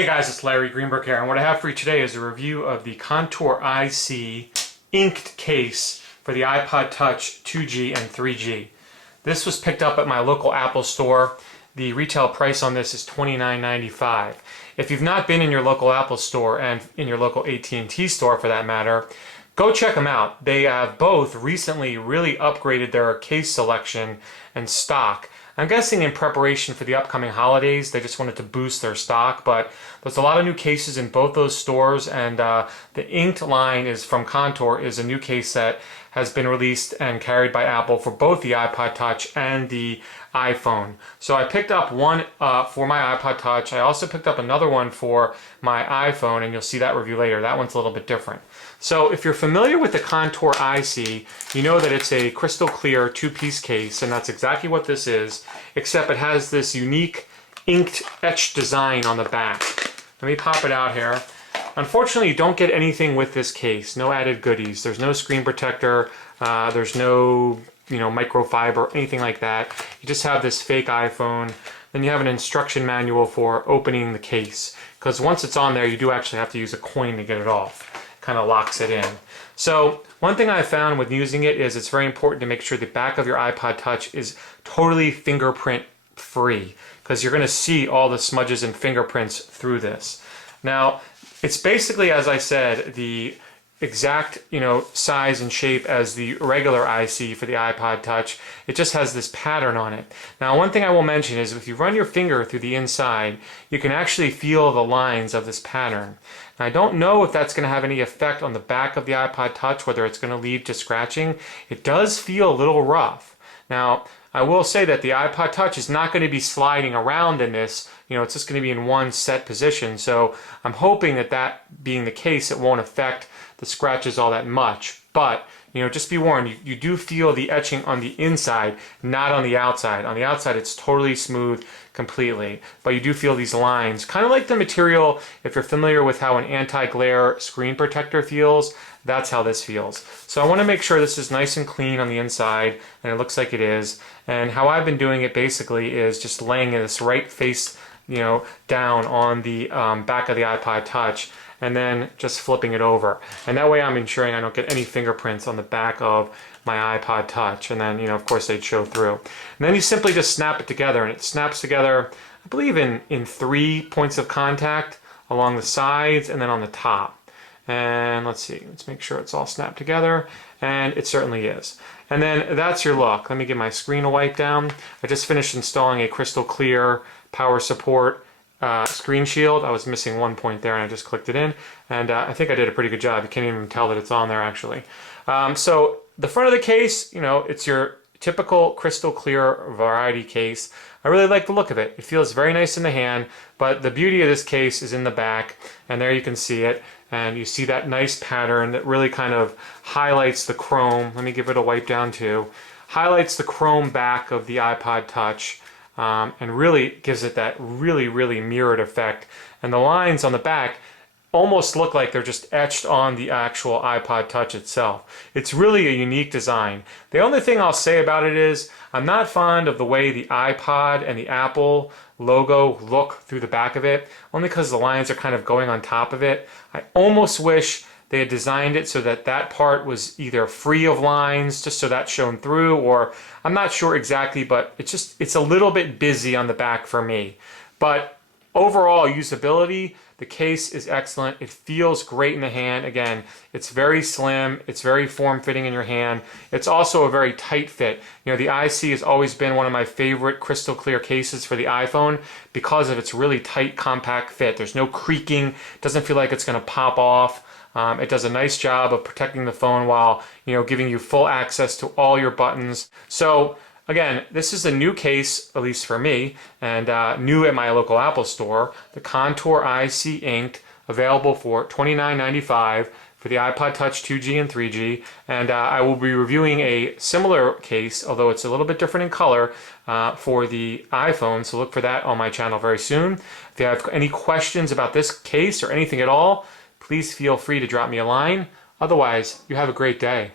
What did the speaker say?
Hey guys, it's Larry Greenberg here, and what I have for you today is a review of the Contour iSee inked case for the iPod Touch 2G and 3G. This was picked up at my local Apple store. The retail price on this is $29.95. If you've not been in your local Apple store and in your local AT&T store for that matter, go check them out. They have both recently really upgraded their case selection and stock. I'm guessing in preparation for the upcoming holidays, they just wanted to boost their stock, but there's a lot of new cases in both those stores, and the inked line is from Contour is a new case that has been released and carried by Apple for both the iPod Touch and the iPhone. So I picked up one for my iPod Touch. I also picked up another one for my iPhone, and you'll see that review later. That one's a little bit different. So if you're familiar with the Contour iSee, you know that it's a crystal clear two-piece case, and that's exactly what this is, except it has this unique inked etched design on the back. Let me pop it out here. Unfortunately, you don't get anything with this case. No added goodies. There's no screen protector. There's no, microfiber or anything like that. You just have this fake iPhone. Then you have an instruction manual for opening the case, because once it's on there, you do actually have to use a coin to get it off. Kind of locks it in. So one thing I found with using it is it's very important to make sure the back of your iPod Touch is totally fingerprint free, because you're going to see all the smudges and fingerprints through this. Now, it's basically, as I said, the exact size and shape as the regular iSee for the iPod Touch. It just has this pattern on it. Now, one thing I will mention is if you run your finger through the inside, you can actually feel the lines of this pattern. Now, I don't know if that's going to have any effect on the back of the iPod Touch, whether it's going to lead to scratching. It does feel a little rough. Now, I will say that the iPod Touch is not going to be sliding around in this. It's just going to be in one set position. So I'm hoping that that being the case, it won't affect the scratches all that much. But, just be warned, you do feel the etching on the inside, not on the outside. On the outside, it's totally smooth completely. But you do feel these lines, kind of like the material, if you're familiar with how an anti-glare screen protector feels, that's how this feels. So I want to make sure this is nice and clean on the inside, and it looks like it is. And how I've been doing it basically is just laying this right face down on the back of the iPod Touch, and then just flipping it over. And that way I'm ensuring I don't get any fingerprints on the back of my iPod Touch. And then, of course, they'd show through. And then you simply just snap it together, and it snaps together, I believe, in 3 points of contact along the sides and then on the top. And let's see, let's make sure it's all snapped together, and it certainly is. And then that's your look. Let me get my screen a wipe down. I just finished installing a crystal clear power support screen shield. I was missing one point there, and I just clicked it in, and I think I did a pretty good job. You can't even tell that it's on there actually. So the front of the case, it's your typical crystal clear variety case. I really like the look of it. It feels very nice in the hand, but the beauty of this case is in the back, and there you can see it, and you see that nice pattern that really kind of highlights the chrome. Let me give it a wipe down too. Highlights the chrome back of the iPod Touch, and really gives it that really mirrored effect. And the lines on the back almost look like they're just etched on the actual iPod Touch itself. It's really a unique design. The only thing I'll say about it is I'm not fond of the way the iPod and the Apple logo look through the back of it, only because the lines are kind of going on top of it. I almost wish they had designed it so that that part was either free of lines, just so that's shown through, or I'm not sure exactly, but it's a little bit busy on the back for me. But overall usability, the case is excellent. It feels great in the hand. Again, it's very slim. It's very form-fitting in your hand. It's also a very tight fit. The iSee has always been one of my favorite crystal clear cases for the iPhone because of its really tight, compact fit. There's no creaking. It doesn't feel like it's going to pop off. It does a nice job of protecting the phone while giving you full access to all your buttons. So again, this is a new case, at least for me, and new at my local Apple store. The Contour iSee inked, available for $29.95 for the iPod Touch 2G and 3G. And I will be reviewing a similar case, although it's a little bit different in color, for the iPhone. So look for that on my channel very soon. If you have any questions about this case or anything at all, please feel free to drop me a line. Otherwise, you have a great day.